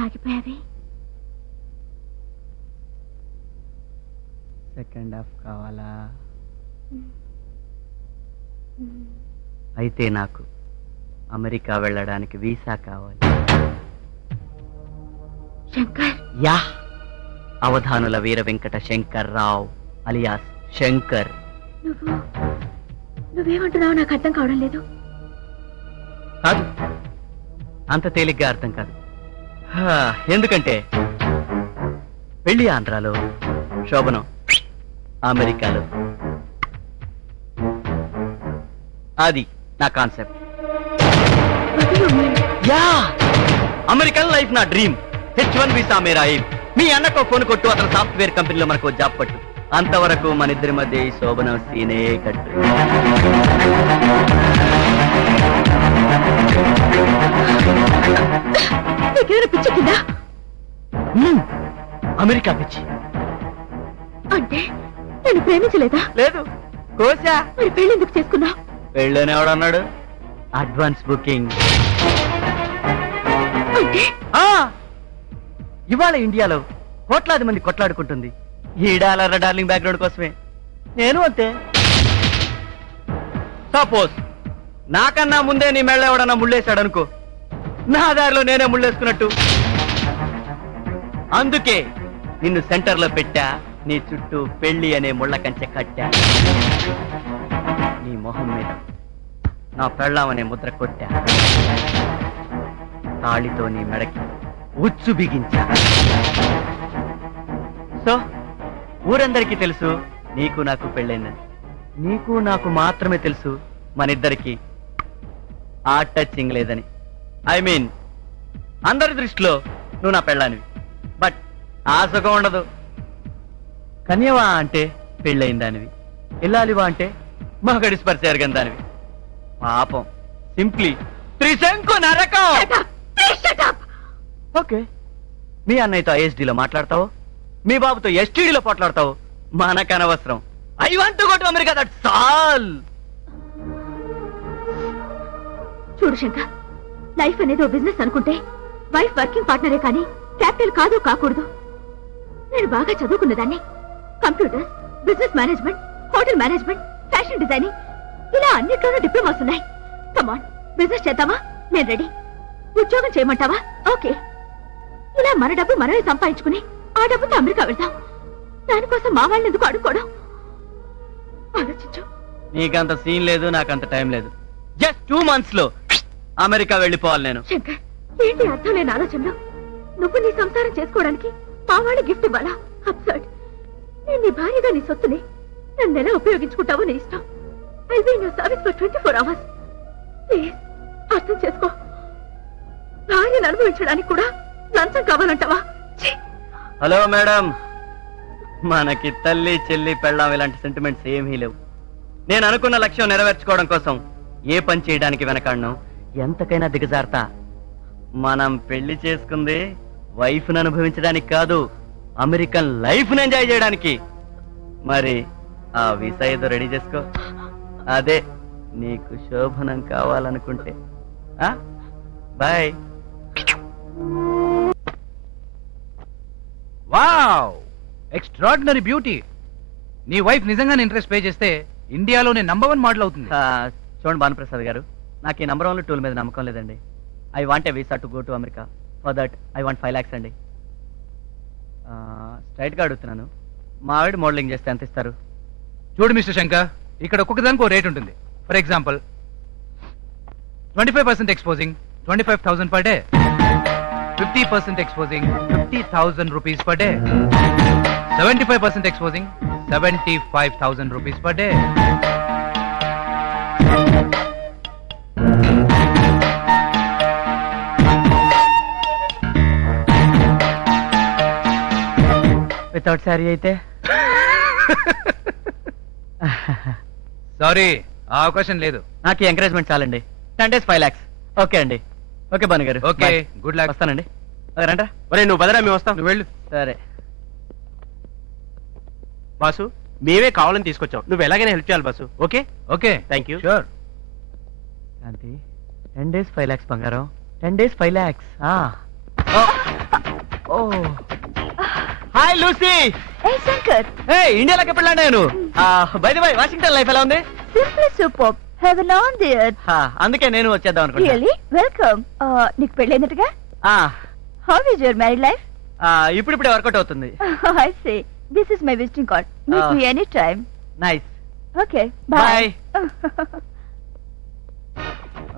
ఆగిపోయావి. Second half కావాలా? అయితే నాకు అమెరికా వెళ్ళడానికి వీసా కావాలి. శంకర్, యా, అవధానుల వీర వెంకట శంకర్ రావు అలియాస్ శంకర్. నువ్వేమంటున్నావు నాకు అర్థం కావడం లేదు. కాదు, అంత తేలిగ్గా అర్థం కాదు. ఎందుకంటే పెళ్లి ఆంధ్రాలో, శోభనం అమెరికాలో. అది నా కాన్సెప్ట్. యా, అమెరికన్ లైఫ్ నా డ్రీమ్. H1 వీసా మేరా ఎయిమ్. మీ అన్నకో ఫోన్ కొట్టు, అతను సాఫ్ట్వేర్ కంపెనీలో మనకు జాబ్ పట్టు. అంతవరకు మన ఇద్దరి మధ్య ఈ శోభనం సీనే కట్టు. పిచ్చి కింద అమెరికా పిచ్చి అంటే నేను ప్రేమించలేదా? లేదు, కోసా. మరి పెళ్లి ఎందుకు చేసుకున్నా? పెళ్ళని ఎవడన్నాడు? Advance booking. అంటే ఇవాళ ఇండియాలో కోట్లాది మంది కొట్లాడుకుంటుంది ఈ డాలర్ డార్లింగ్ బ్యాక్గ్రౌండ్ కోసమే. నేను అంతే. సపోజ్ నాకన్నా ముందే నీ మెళ్ళ ఎవడన్నా ముళ్ళేశాడు అనుకో, నా దారిలో నేనే ముళ్ళేసుకున్నట్టు. అందుకే నిన్ను సెంటర్లో పెట్టా, నీ చుట్టూ పెళ్లి అనే ముళ్ళ కంచె కట్టా. నీ మొహం మీద నా పెళ్ళాం అనే ముద్ర కొట్టా. తాళితో నీ మెడకి ఉచ్చు బిగించా. సో ఊరందరికీ తెలుసు నీకు నాకు పెళ్ళైందని. నీకు నాకు మాత్రమే తెలుసు మనిద్దరికి ఆ టచింగ్ లేదని. ఐ మీన్ అందరి దృష్టిలో నువ్వు నా పెళ్ళానివి. బట్ ఆ సుఖం ఉండదు. కన్యవా అంటే పెళ్ళయిందానివి, ఇల్లాలివా అంటే మగడి స్పర్శ ఎరగందానివి. పాపం సింప్లీ త్రిశంకు నరకం. ఓకే, మీ అన్నయ్యతో ఐఎస్డీలో మాట్లాడతావు, మీ బాబుతో ఎస్టీడీలో పోట్లాడతావు. మనకు అనవసరం. I want to go to America, that's all. చూడు శంకర్, లైఫ్ అనేది ఓ బిజినెస్ అనుకుంటే వైఫ్ వర్కింగ్ పార్ట్నరే కానీ క్యాపిటల్ కాదు కాకూడదు. నేను బాగా చదువుకున్నదాన్ని. Computers, business management, hotel management, fashion designing, ఇలా అన్నిట్లోనూ డిప్లొమాస్ ఉన్నాయి. కమాన్, బిజినెస్ చేద్దామా? నేను రెడీ. ఉద్యోగం చేయమంటావా? ఓకే. ఇలా మన డబ్బు మనమే సంపాదించుకుని ఆ డబ్బుతో అమెరికా వెళ్దాం. దానికోసం మా వాళ్ళని ఎందుకు అడుక్కోవడం? ఆలోచించు. నీకంత సీన్ లేదు, నాకంత టైం లేదు. జస్ట్ 2 months లో అమెరికా వెళ్ళిపోవాలి నేను. శంకర్, ఏంటి అర్థం లేని ఆలోచనలో? నువ్వు నీ సంసారం చేసుకోవడానికి మా వాళ్ళు గిఫ్ట్ ఇవ్వాలా? అబ్సర్డ్. నేను నీ భార్యగా నీ సొత్తుని నన్ను ఎలా ఉపయోగించుకుంటావో నీ ఇష్టం. I'll be in your service for 24 hours. Please అర్థం చేసుకో. భార్యను అనుభవించడానికి కూడా లంచం కావాలంటావా? హలో మేడం, మనకి తల్లి చెల్లి పెళ్ళాం ఇలాంటి సెంటిమెంట్స్ ఏమీ లేవు. నేను అనుకున్న లక్ష్యం నెరవేర్చుకోవడం కోసం ఏ పని చేయడానికి వెనకాడను, ఎంతకైనా దిగజారుతా. మనం పెళ్లి చేసుకుంది వైఫ్ ను అనుభవించడానికి కాదు, అమెరికన్ లైఫ్ ను ఎంజాయ్ చేయడానికి. మరి ఆ వీసా ఏదో రెడీ చేసుకో. అదే నీకు శోభనం కావాలనుకుంటే. బాయ్. Wow, extraordinary beauty. నీ వైఫ్ నిజంగానే ఇంట్రెస్ట్ పే చేస్తే ఇండియాలోనే నంబర్ 1 మోడల్ అవుతుంది. చూడండి భానుప్రసాద్ గారు, నాకు ఈ నంబర్ 1 టూల్ మీద నమ్మకం లేదండి. I want a visa to go to America. For that I want 5 lakhs అండి. స్ట్రైట్ గా అడుగుతున్నాను, మా ఆవిడ మోడలింగ్ చేస్తే ఎంత ఇస్తారు? చూడు మిస్టర్ శంకర్, ఇక్కడ ఒక్కొక్క దానికి రేట్ ఉంటుంది. For example 25% exposing 25,000 per day, 50% exposing 50,000 rupees per day, 75% exposing 75,000 rupees per day. Without sari అయితే? సారీ, ఆ అవకాశం లేదు. నాకు ఎంకరేజ్మెంట్ చాలండి. 10 days 5 lakhs. ఓకే అండి. ఓకే భాను గారు, ఓకే, గుడ్ లక్. వస్తానండి. రండి. ఒరే నువ్వు బదరా, మేము వస్తాం, నువ్వు వెళ్ళు. సరే బాసు, మేమే కావాలని తీసుకొచ్చాం. నువ్వు ఎలాగైనా హెల్ప్ చేయాలి boss. Okay okay, thank you. Sure. Shanti, 10 days 5 lakhs బంగారం. 10 days 5 lakhs. Hi Lucy. ఏ శంకర్, ఏ ఇండియాలోకి ఎప్పుడు ల్యాండ్ అయ్యాను? By the by Washington life ఎలా ఉంది? Simply super. Have a long dear. అందుకే నేను వచ్చేద్దాం అనుకుంటా. Really welcome. నీకు పెళ్ళైనట్టుగా? How is your married life? ఇప్పుడిప్పుడే వర్కౌట్ అవుతుంది. I say this is my visiting card. Meet me any time. Nice. Okay Bye. Bye.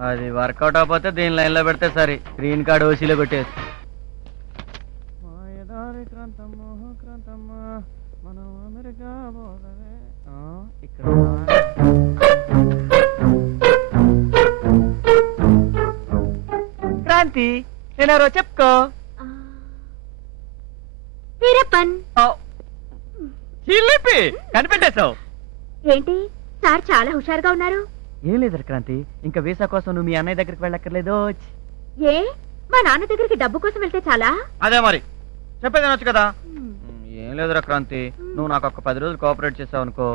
అది వర్కౌట్ అవ్వకపోతే దీని లైన్ లో పెడితే సరే గ్రీన్ కార్డ్ ఓసీలో కొట్టేసి. క్రాంతి నేనెవరో చెప్పుకో. వీరప్పన్. చిల్లిపి కనిపెట్టేశావు. ఏంటి సార్ చాలా హుషారుగా ఉన్నారు? ఏం లేదు క్రాంతి, ఇంకా వీసా కోసం నువ్వు మీ అన్నయ్య దగ్గరికి వెళ్ళక్కర్లేదు. ఏ మా నాన్న దగ్గరికి డబ్బు కోసం వెళ్తే చాలా? అదే మరి చెప్పేది అనొచ్చు కదా. ఏం లేదురా క్రాంతి, నువ్వు నాకు ఒక 10 రోజులు కోఆపరేట్ చేసావు అనుకో,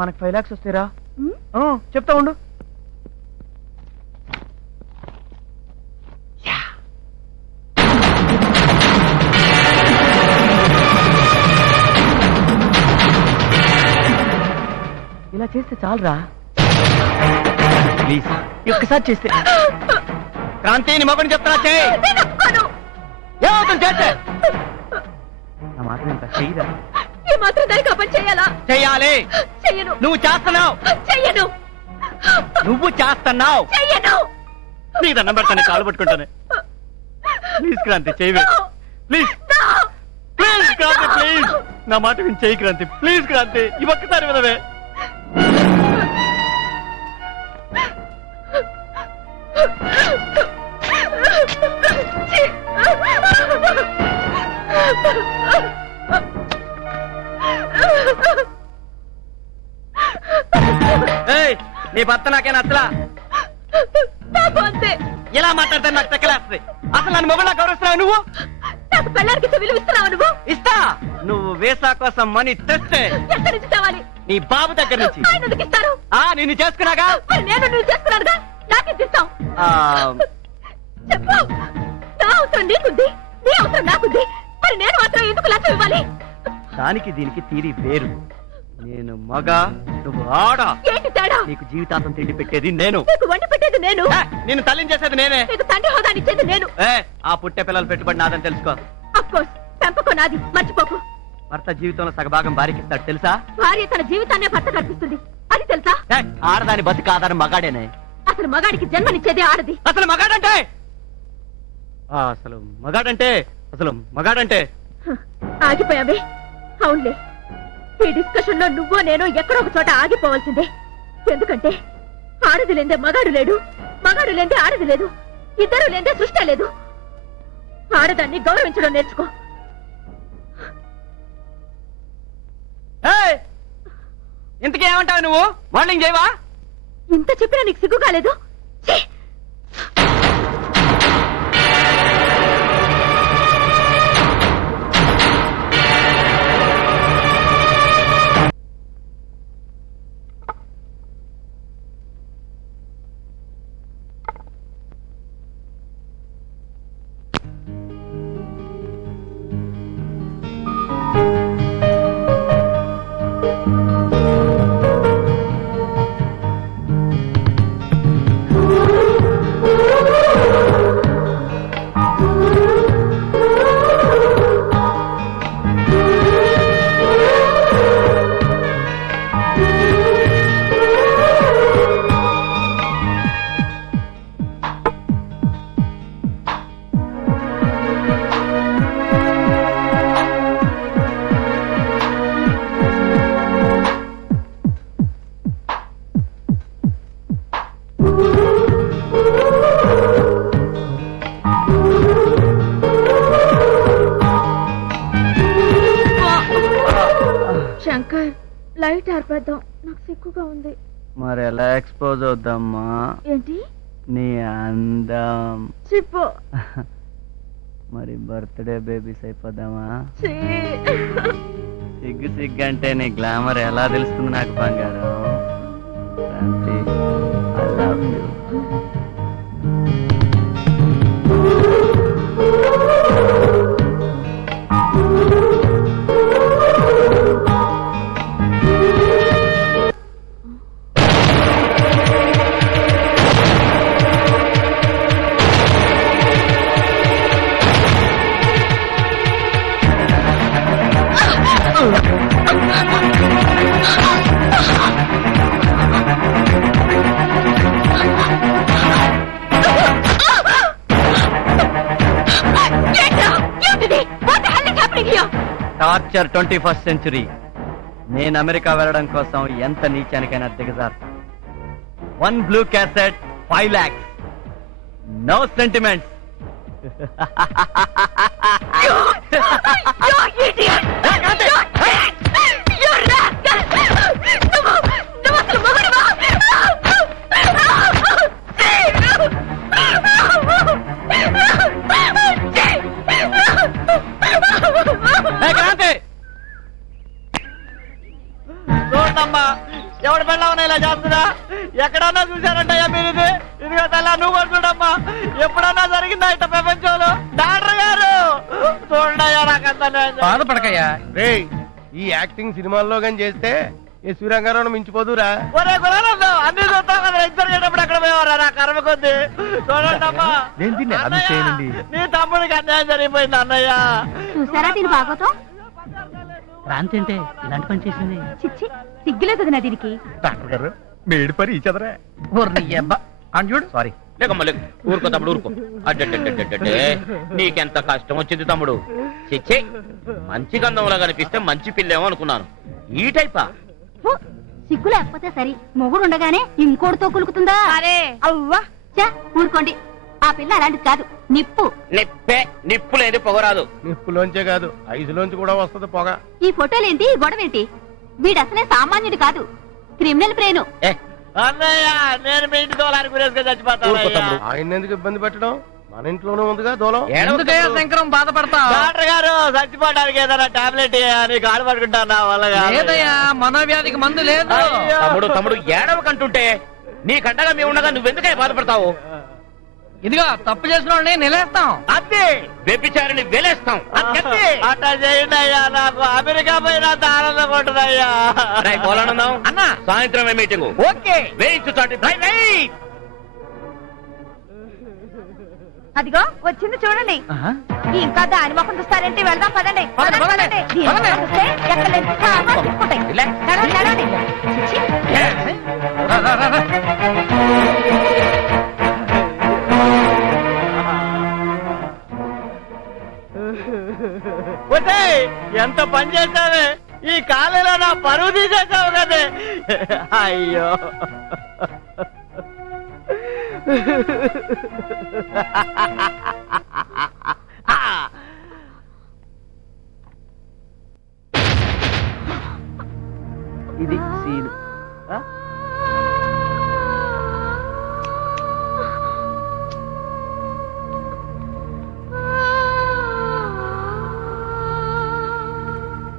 మనకు 5 lakhs వస్తాయిరా. చెప్తా ఉండు. ఇలా చేస్తే చాలరా ప్లీజ్, ఒక్కసారి చేస్తే. క్రాంతి నీ మొబైల్ చెప్తున్నా చేయి. ఏమవుతుంది చేస్తే? నా మాట వింటా, చెయ్యరా. ఈ మాత్రం దానికి పని చేయాలా? చెయ్యాలి. చెయ్యను. నువ్వు చేస్తున్నావు. చెయ్యను. నువ్వు చేస్తున్నావు. చెయ్యను. నీ దండం పెడతాను, కాలు పట్టుకుంటాను. ప్లీజ్ క్రాంతి చెయ్యి. ప్లీజ్ ప్లీజ్ క్రాంతి ప్లీజ్, నా మాట విని చెయ్యి క్రాంతి. ప్లీజ్ క్రాంతి ఈ ఒక్కసారి వినవే. నీ భర్త నాకే నచ్చలా. ఎలా మాట్లాడితే నాకు తెక్కలేస్తుంది. అసలు నన్ను మొబైల్ గౌరవిస్తున్నావు నువ్వు? నాకు పెళ్ళానికి విలువ ఇస్తున్నావు నువ్వు? ఇస్తా. నువ్వు వీసా కోసం మనీ తెస్తే ఎక్కడి నుంచి తేవాలి? నీ బాబు దగ్గర నుంచి. ఆయన ఎందుకు ఇస్తారు? నిన్ను చేసుకున్నాగా. మరి నేను నువ్వు చేసుకున్నానుగా, నాకేం ఇస్తావు? చెప్పు. నా అవసరం నీకుంది, నీ అవసరం నాకుంది, మరి నేను మాత్రం ఎందుకు లక్ష ఇవ్వాలి? దానికి దీనికి తీరి వేరు. నేను మగ, నువ్వు ఆడ. ఏంటి తేడా? నీకు జీవితాంతం తిండి పెట్టేది నేను, నీకు వండి పెట్టేది నేను, నిన్ను తల్లిని చేసేది నేనే, నీకు తండ్రి హోదాని ఇచ్చేది నేను. ఆ పుట్టే పిల్లలు పెట్టుబడి నాదని తెలుసుకో. అఫ్ కోర్స్ పెంపకం నాది, మర్చిపోకు. భర్త జీవితంలో సగభాగం భార్యకిస్తాడు తెలుసా? భార్య తన జీవితాన్నే భర్త కల్పిస్తుంది, అది తెలుసా? ఆడదాని బతుకు ఆధారం మగాడేనే. అసలు మగాడికి జన్మనిచ్చేది ఆడది. అసలు మగాడంటే అసలు మగాడంటే ఆగిపోయావే. అవునులే, ఈ డిస్కషన్ లో నువ్వో నేను ఎక్కడో ఒక చోట ఆగిపోవాల్సిందే. ఎందుకంటే ఆడది లేదే మగాడు లేడు, మగాడు లేదే ఆడది లేదు, ఇద్దరు లేదే సృష్టి లేదు. ఆడదాన్ని గౌరవించడం నేర్చుకో. ఇంతకీ ఏమంటావు నువ్వు? మార్నింగ్ చేయవా? ఇంత చెప్పినా నీకు సిగ్గు కాలేదు? ఛీ! శంకర్, లైట్ ఆర్పేద్దాం, నాకు సిగ్గుగా ఉంది. మరి ఎలా ఎక్స్పోజ్ అవుద్దమ్మా? ఏంటి నీ అందం చెప్పు. మరి బర్త్డే బేబీస్ అయిపోదామా? ఛీ! సిగ్గు సిగ్గు అంటే నీ గ్లామర్ ఎలా తెలుస్తుంది నాకు బంగారం? Kranti, I love you. Torture 21st century. నేను అమెరికా వెళ్ళడం కోసం ఎంత నీచానికైనా దిగజారు. 1 blue cassette 5 lakhs. No sentiments. చూడమ్మా, ఎవడు పెళ్ళవన్నా ఇలా చేస్తుందా? ఎక్కడన్నా చూశారంటయ్యా మీరు ఇది? ఇదిగో తల్లా, నువ్వు కూడా చూడమ్మా. ఎప్పుడన్నా జరిగిందా ఇట్ట ప్రపంచంలో? డాక్టర్ గారు చూడయ్యా, నాకంతా బాధపడకయ్యా. రేయ్, ఈ యాక్టింగ్ సినిమాల్లో గాని చేస్తే ఈ సూర్యంగారావు మించిపోదురా. ఒరే గులానందం, అన్ని చూస్తావు కదా, ఇద్దరు చేటప్పుడు ఎక్కడ పోయేవారా? నా కర్మ కొద్ది చూడండమ్మా. నీ తమ్ముడికి అన్యాయం జరిగిపోయింది అన్నయ్య. చూసారా దీని భాగవతం? క్రాంతి అంటే ఇలాంటి పని చేసింది. చిచ్చి, సిగ్గులేదు కదా దీనికి. డాక్టర్ గారు మేడి పరి ఇచ్చదరా. చూడు. సారీ. లేకమ్మ లేక, ఊరుకో తమ్ముడు ఊరుకో. అడ్డే నీకెంత కష్టం వచ్చింది తమ్ముడు. చిచ్చే, మంచి గంధంలా కనిపిస్తే మంచి పిల్లేమో అనుకున్నాను. ఈ టైపా? ఫు, సిగ్గు లేకపోతే సరి, మొగుడు ఉండగానే ఇంకోటితో కులుకుతుందా? అరే అవ్వా, ఊరుకోండి. ఆ పిల్ల అలాంటిది కాదు, నిప్పు. నిప్పే, నిప్పు లేదు పొగరాదు. నిప్పులోంచే కాదు, ఐసులోంచి కూడా వస్తుంది పొగ. ఈ ఫోటోలేంటి, ఈ గొడవేంటి? వీడు అసలే సామాన్యుడు కాదు, క్రిమినల్ బ్రెయిన్. ఏ అన్నయ్య, నేను మీ ఇంటి దోలానికి గురేసుగా చచ్చిపోతాను. ఆయన ఎందుకు ఇబ్బంది పెట్టడం? మన ఇంట్లోనే ఉందిగా దూలం. ఎందుకయ్యా శంకరం బాధపడతా? డాక్టర్ గారు, చచ్చిపోవడానికి ఏదైనా టాబ్లెట్ నీకు ఆడ పడుకుంటాను నా వల్ల కాదు. లేదయ్యా, మనోవ్యాధికి మందు లేదు. అయ్యో. తమ్ముడు తమ్ముడు ఏడవకంటుంటే నీకంటగా మేము ఉండగా నువ్వెందుకే బాధపడతావు? ఇదిగో తప్పు చేసిన వాళ్ళని నిలేస్తాం. అంతే, వ్యభిచారిని వెలేస్తాం. అంతే. అట్లా చేయండి అయ్యా, నాకు అమెరికా పోయినంత ఆనందం ఉంటుందయ్యా. రేయ్ పోలానందం అన్న. సాయంత్రమే మీటింగ్. ఓకే. వేయించు చాటి డ్రైవ్ వేయ్. అదిగో వచ్చింది చూడండి. ఇంకా దాని మొఖం చూస్తారేంటి? వెళ్దాం పదండి. పదండి, పదండి. పదండి. రిలాక్స్. రా, రా, రా, రా. ఒసేయ్, ఎంత పని చేశావే! ఈ కాలేలో నా పరువు తీసేసావు కదే. అయ్యో, ఇది సీను.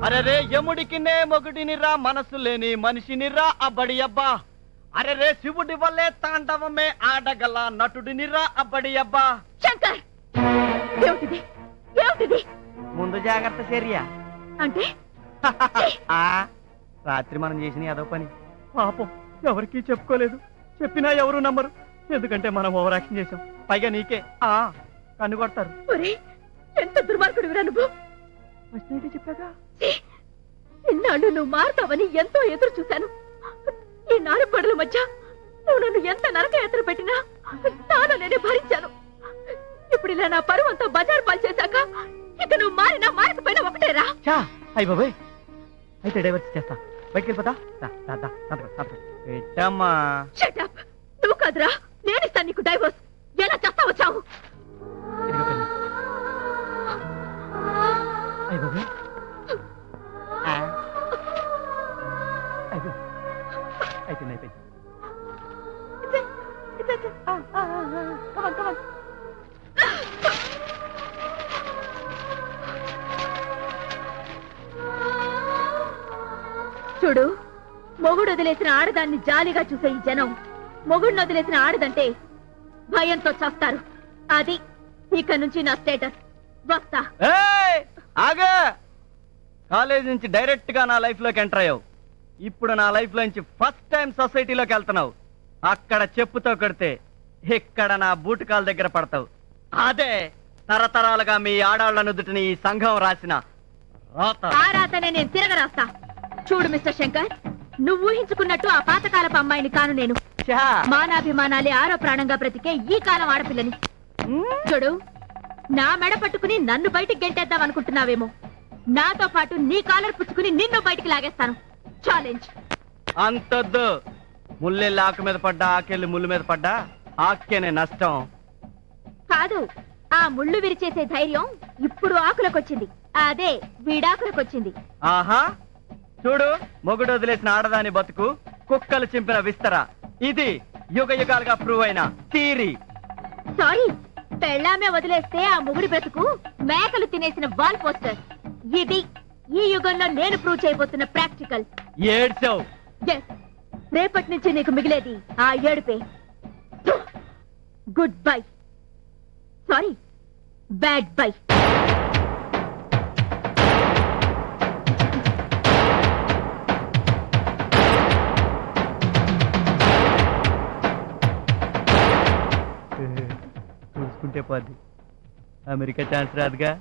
అరే రే, యముడికినే మొగుడినిరా, మనసు లేని మనిషినిరా అబ్బడి అబ్బా. అరే రే, శివుడి వల్లే తాండవమే ఆడగల నటుడినిరా అబ్బడి అబ్బా. శంకర్, ఏమిటిది? ఏమిటిది? ముందు జాగ్రత్త చర్య. అంటే ఆ, రాత్రి మనం చేసిన ఏదో పని పాపం ఎవరికీ చెప్పుకోలేదు. చెప్పినా ఎవరు నమ్మరు, ఎందుకంటే మనం ఓవర్ యాక్షన్ చేసాం. పైగా నీకే కన్ను కొడతారు. ఒరేయ్, ఎంత దుర్మార్గుడివిరా నువ్వు. చెప్పాగా, ఇన్నాళ్ళు నువ్వు మారుతావని ఎంతో ఎదురు చూశాను. ఈ 4 గొడవల మధ్య నువ్వు నన్ను ఎంత నరక యాత్ర పెట్టినా తాను నేనే భరించాను. ఇప్పుడు ఇలా నా పరువు అంతా బజార్ పాలు చేశాక ఇక నువ్వు మారినా మారకపోయినా ఒకటేరా. అయ్య బాబాయ్, అయితే డైవర్స్ చేస్తా. బయటికి వెళ్ళిపోతా. పెట్టమ్మా. Shut up. నువ్వు కాదురా, నేను ఇస్తాను నీకు డైవోర్స్. ఎలా చేస్తావో చావు. ఇదిగో పెన్ను. అయ్య బాబాయ్, అయిపోయింది అయిపోయింది. Come on, come on. చూడు, మొగుడు వదిలేసిన ఆడదాన్ని జాలిగా చూసే ఈ జనం మొగుడిని వదిలేసిన ఆడదంటే భయంతో చేస్తారు. అది ఇక నుంచి నా స్టేటస్. వస్తా. ఆగా, కాలేజ్ నుంచి డైరెక్ట్ గా నా లైఫ్ లోకి ఎంటర్ అయ్యావు. ఇప్పుడు నా లైఫ్ లో నుంచి ఫస్ట్ టైం సొసైటీలోకి వెళ్తున్నావు. అక్కడ చెప్పుతో కొడితే ఇక్కడ నా బూటకాల దగ్గర పడతావు. అదే తరతరాలుగా మీ ఆడాళ్ల నుదుటిని ఈ సంఘం రాసిన రాత. ఆ రాతనే నేను తిరగరాస్తా. చూడు మిస్టర్ శంకర్, నువ్వు ఊహించుకున్నట్టు ఆ పాతకాలపు అమ్మాయిని కాను నేను. మానాభిమానాలే ఆరో ప్రాణంగా బ్రతికే ఈ కాలం ఆడపిల్లని. చూడు, నా మెడ పట్టుకుని నన్ను బయటికి గెంటేద్దాం అనుకుంటున్నావేమో. నాతో పాటు నీ కాలర్ పుచ్చుకుని నిన్ను బయటికి లాగేస్తాను. ఛాలెంజ్. అంతొద్దు. ముల్లెళ్ళి ఆకు మీద పడ్డా, ఆకెళ్ళి ముళ్ళు మీద పడ్డా ఆకేనే నష్టం. కాదు, ఆ ముళ్ళు విరిచేసే ధైర్యం ఇప్పుడు ఆకులకొచ్చింది. అదే వీడాకులకొచ్చింది. ఆహా చూడు, మొగుడు వదిలేసిన ఆడదాని బతుకు కుక్కలు చింపిన విస్తర. ఇది యుగ యుగాలుగా ప్రూవ్ అయిన థియరీ. సారీ, పెళ్ళామే వదిలేస్తే ఆ మొగుడి బ్రతుకు మేకలు తినేసిన వాల్ పోస్టర్. ఇది ఈ యుగంలో నేను ప్రూవ్ చేయబోతున్న ప్రాక్టికల్. ఏడ్చావు. ఎస్, రేపటి నుంచి నీకు మిగిలేది ఆ ఏడుపే. Good bye. Sorry, bad bye. చూసుకుంటే పోద్ది, అమెరికా ఛాన్స్ రాదుగా.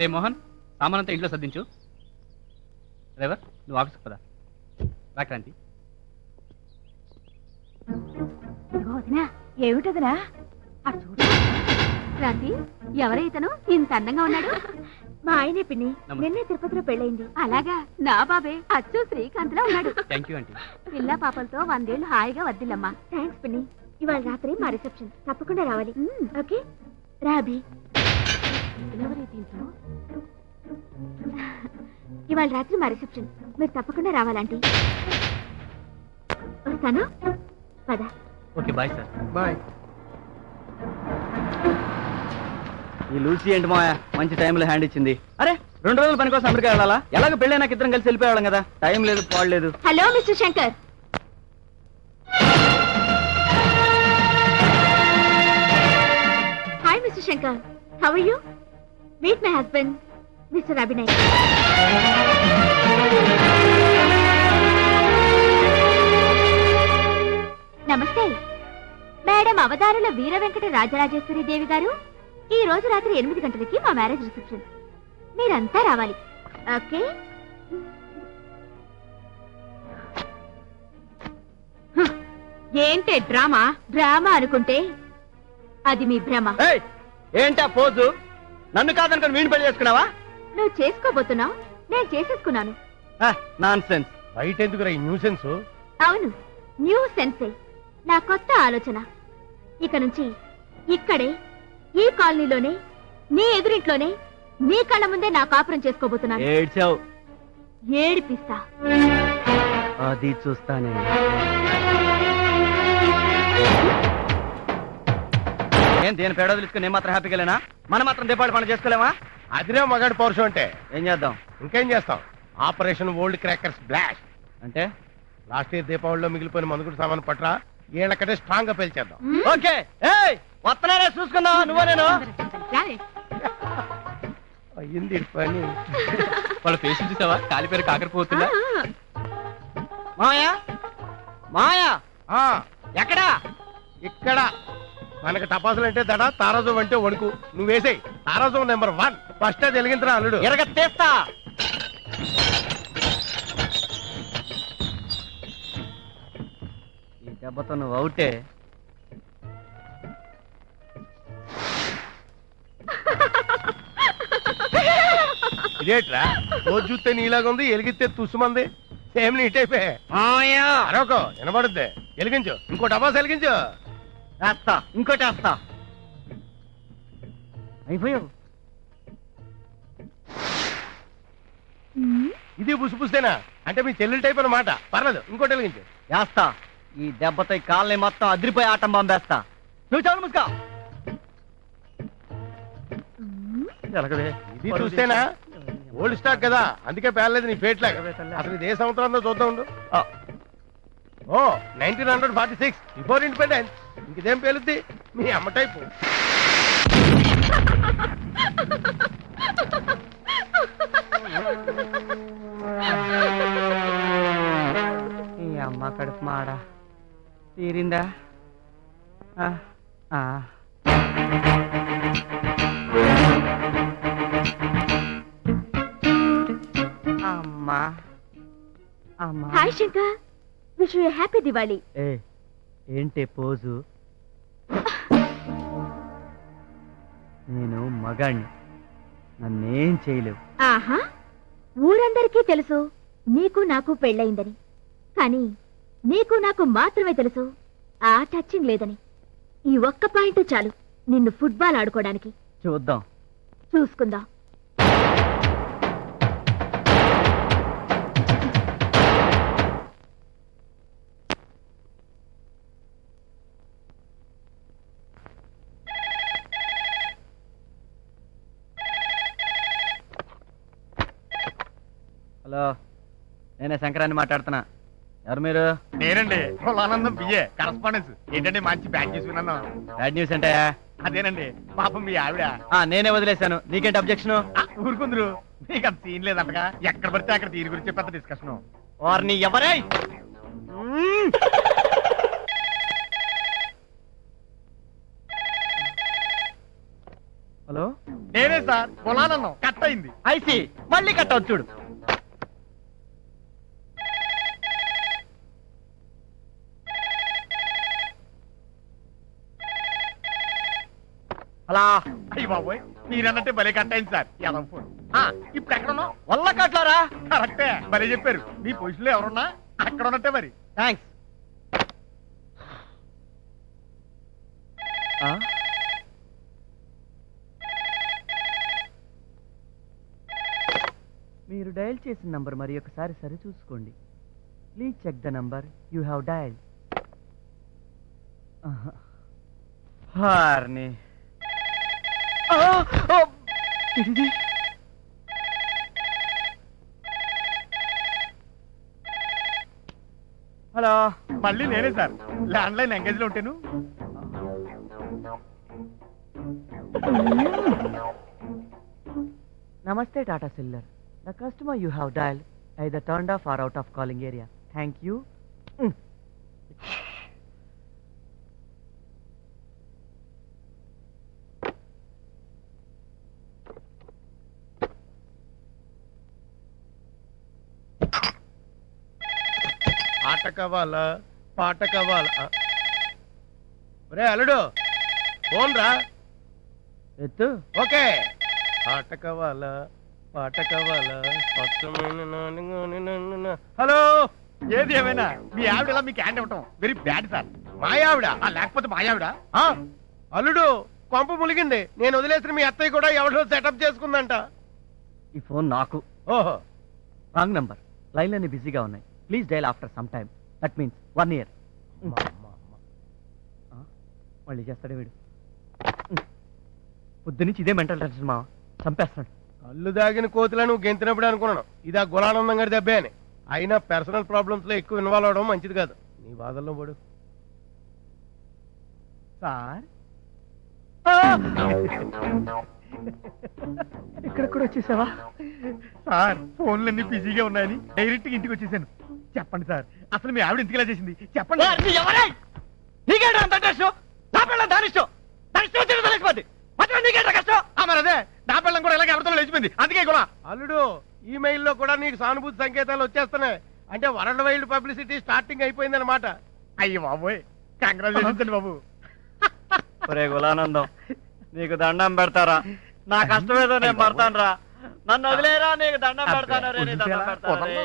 రే మోహన్, సామానంతా ఇంట్లో సర్దించు. డ్రైవర్, నువ్వు ఆఫీస్కి పదా. రాక్రాంతి. ఏమిటదనా? క్రాంతి, ఎవరైతను ఇంత అందంగా ఉన్నాడు? మా ఆయనే పిన్ని, నమస్తే. నిన్నే తిరుపతిలో పెళ్ళైంది. అలాగా? నా బాబే అచ్చు శ్రీకాంత్ లో ఉన్నాడు. Thank you aunty. పిల్ల పాపలతో 100 ఏళ్ళు హాయిగా వద్దిల్లమ్మా. థ్యాంక్స్ పిన్ని. ఇవాళ రాత్రి మా రిసెప్షన్, తప్పకుండా రావాలి. Okay Robby. ఇవాళ రాత్రి మా రిసెప్షన్, మీరు తప్పకుండా రావాలంటీ. వస్తాను, పద. Okay bye sir. బాయ్. ఈ లూసీ ఏంటి మాయా, మంచి టైంలో హ్యాండ్ ఇచ్చింది. అరే 2 రోజుల పని కోసం అమెరికా వెళ్ళాలా? ఎలాగో పెళ్ళి నాకు ఇద్దరం కలిసి వెళ్ళిపోయాం కదా. టైం లేదు, పాడలేదు. Hello mister Shankar. Hi mister Shankar, how are you? Meet my husband mister Abhinay. నమస్తే మేడం. అవతారుల వీర వెంకట రాజరాజేశ్వరి దేవి గారు, ఈ రోజు రాత్రి 8 గంటలకి మా మ్యారేజ్ రిసెప్షన్. మీరంతా రావాలి, ఓకే? ఏంటే డ్రామా? డ్రామా అనుకుంటే అది మీ భ్రమ. ఏయ్, ఏంటా పోజు? నన్ను కాదనుకొని వీణు పెళ్లి చేసుకున్నావా? నువ్వు చేసుకోబోతున్నావు, నేను చేసేసుకున్నాను. Non sense. బయట ఎందుకురా ఈ న్యూసెన్స్? అవును, న్యూ సెన్సే, నా కొత్త ఆలోచన. ఇక నుంచి ఇక్కడే, ఈ కాలనీలోనే, నీ ఎదురింట్లోనే, నీ కళ్ళ ముందే నా కాపురం చేసుకోబోతున్నాను. ఏడ్చావు. ఏడిపిస్తా. అది చూస్తానే. ఏం దేని పేడ వదిలించుకుని నేను మాత్రం హ్యాపీగా లేనా? మనం మాత్రం దీపావళి పండుగ చేసుకోలేమా? అదిరే మగాడి పౌరుషం అంటే. ఏం చేద్దాం? ఇంకేం చేస్తాం? Operation old crackers blast. అంటే లాస్ట్ ఇయర్ దీపావళిలో మిగిలిపోయిన మందుగుడు సామాను పట్రా, ఏళ్ళకంటే స్ట్రాంగ్ గా పేల్చేద్దాం. ఓకే. ఏయ్, వస్తున్నానే, చూసుకుందాం నువ్వు నేను. అయ్యింది పని. వాళ్ళ ఫేస్ చూసావా? కాలిపేరు కాకరిపోతుందా? మాయా, మాయా, ఆ, ఎక్కడా? ఇక్కడ మనకి టపాసులు అంటే దడ, తారాజం అంటే వణుకు. నువ్వు వేసేయి తారాజం నెంబర్ 1. ఫస్ట్ అది వెలిగించరా అల్లుడు. ఎరగ తీస్తా. ఈ దెబ్బతో నువ్వు అవుటే. ఇదేట్రా, రోజు చూస్తే నీలాగా ఉంది, ఎలిగితే తుస్సుమంది. సేమ్ నీట్ అయిపోయా. మాయా, అరొక వినబడుద్ది. వెలిగించు, ఇంకో టపాసు వెలిగించు. వేస్తా, ఇంకోటి వేస్తా. అయిపోయావు. ఇది పుసిపుస్తేనా? అంటే మీ చెల్లెలు టైప్ అన్నమాట. పర్లేదు, ఇంకోటి వెలిగించు. వేస్తా. ఈ దెబ్బతో ఈ కాలనీ మొత్తం అదిరిపోయి ఆటం బాంబేస్తా. నువ్వు చాలు ముసుకా. ఇది చూస్తేనా? ఓల్డ్ స్టాక్ కదా, అందుకే పేర్లేదు నీ ఫేట్ లాగా. అసలు ఇది ఏ సంవత్సరంలో చూద్దాం ఉండు. ఓ 1946 బిఫోర్ ఇండిపెండెన్స్. ఇంకేం పేలుద్ది మీ అమ్మ టైపు. ఈ అమ్మ కడుపు మాడ తీరిందా? Hi Shankar, wish you happy Diwali. ఏ ఏంటి పోజు? నేను మగాణ్ణి, నన్నేం చేయలేవు. ఆహా, ఊరందరికీ తెలుసు నీకు నాకు పెళ్ళయిందని. కానీ నీకు నాకు మాత్రమే తెలుసు ఆ టచింగ్ లేదని. ఈ ఒక్క పాయింట్ చాలు నిన్ను ఫుట్బాల్ ఆడుకోవడానికి. చూద్దాం. చూసుకుందాం. హలో, నేనే శంకరాన్ని మాట్లాడుతున్నా. ఎవరు మీరు? నేనండి కులానందం బియ్యే కరస్పాండెన్స్. ఏంటంటే మంచి బ్యాగ్ తీసుకున్నాను. బ్యాడ్ న్యూస్ అంటే? అదేనండి పాపం మీ ఆవిడ నేనే వదిలేశాను. నీకేంటి అబ్జెక్షన్? ఊరుకుందరు. మీకు అంత సీన్ లేదంటగా. ఎక్కడ పడితే అక్కడ దీని గురించి పెద్ద డిస్కషన్. వారిని ఎవరై? హలో, నేనే సార్ కులానందం. కట్ అయింది. ఐసి మళ్ళీ కట్ అవుతుంది చూడు. అలా అయ్యి బాబోయ్, మీరన్నట్టే భలే కట్ అయింది సార్. యాదవ్ ఫోన్. ఇప్పుడు ఎక్కడ ఉన్నావు? వల్ల కట్లారా? కరెక్టే, భలే చెప్పారు. మీ పొజిషన్ లో ఎవరున్నా అక్కడ ఉన్నట్టే మరి. థ్యాంక్స్. మీరు డయల్ చేసిన నంబర్ మరి ఒకసారి సరి చూసుకోండి. Please check the number you have dial. హార్ని హలో, మళ్ళీ నేనే సార్. ల్యాండ్ లైన్ ఎంగేజ్ లో ఉంటాను. నమస్తే Tata cellular. The customer you have dial either turned off or out of calling area. Thank you. ఆట కావాలా పాట కావాలా? ఒరే అల్లుడు, ఫోన్ రా. ఎత్తు. ఓకే. ఆట కావాలా పాట కావాలా? హలో, ఏది ఏమైనా మీ ఆవిడ ఇలా మీకు హ్యాండ్ ఇవ్వటం వెరీ బ్యాడ్ సార్. మా ఆవిడ లేకపోతే మా ఆవిడ. అల్లుడు, కొంప ములిగింది. నేను వదిలేసిన మీ అత్తయ్య కూడా ఎవడో సెటప్ చేసుకుందంట. ఈ ఫోన్ నాకు. ఓహో, రాంగ్ నంబర్. లైన్లన్నీ బిజీగా ఉన్నాయి. Please dial after some time. That means 1 year. మళ్ళీ చేస్తాడే వీడు. పొద్దు నుంచి ఇదే మెంటల్ టెన్షన్ మా చంపేస్తున్నాడు. కళ్ళు దాగిన కోతులా నువ్వు గెంతినప్పుడు అనుకున్నాను ఇదా గులానందం గారి దెబ్బే అని. అయినా పర్సనల్ ప్రాబ్లమ్స్ లో ఎక్కువ ఇన్వాల్వ్ అవడం మంచిది కాదు. నీ బాధల్లో పడు. సార్, ఇక్కడ కూడా వచ్చేసావా? సార్, ఫోన్లన్నీ బిజీగా ఉన్నాయని డైరెక్ట్ గా ఇంటికి వచ్చేసాను. చెప్పండి సార్, అసలు మీ ఆవిడ ఇంటికి ఇలా చేసింది చెప్పండి. మరదే నా పిల్లం కూడా ఇలాగే ఎవరితో లేచిపోయింది. అందుకే కూడా అల్లుడు, ఈమెయిల్లో కూడా నీకు సానుభూతి సంకేతాలు వచ్చేస్తున్నాయి. అంటే వరల్డ్ వైల్డ్ పబ్లిసిటీ స్టార్టింగ్ అయిపోయింది అనమాట. అయ్యో బాబోయ్, కంగ్రాచులేషన్స్ అండి బాబు. ఒరే గులానందం, నీకు దండం పెడతారా? నా కష్టమేదో నేను పడతాను రా. నన్ను వదిలేరా, నీకు దండం పెడతాను రే, నీ దండం పెడతాను రే.